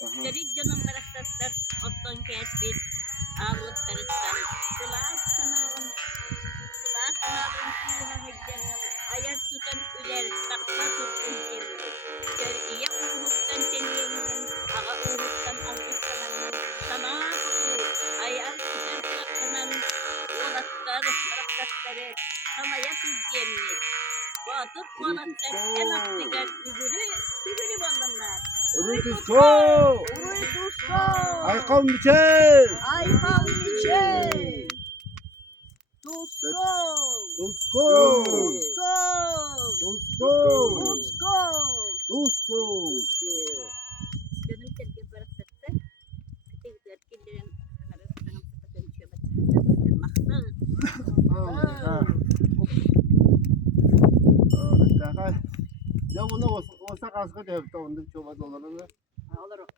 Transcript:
Jadi jangan merasa terotong kespit awut tersan selat senawan hajar ayat tutan ular takpa turun dari ia urutan tenyen aga urutan al-Islam sama aku ayat tutan kanan urat tere sama ya tujen batuk urat enak tiga siguri bandanlar Urutusko! Ay kalmışe! Tusko! Tusko! Tusko! Tusko! Ganun tergebar serta ketika kita harus tengah pertanyaan siapa Ya bunu olsa kaskı da hep de ondan çoba dolanını. Olur o.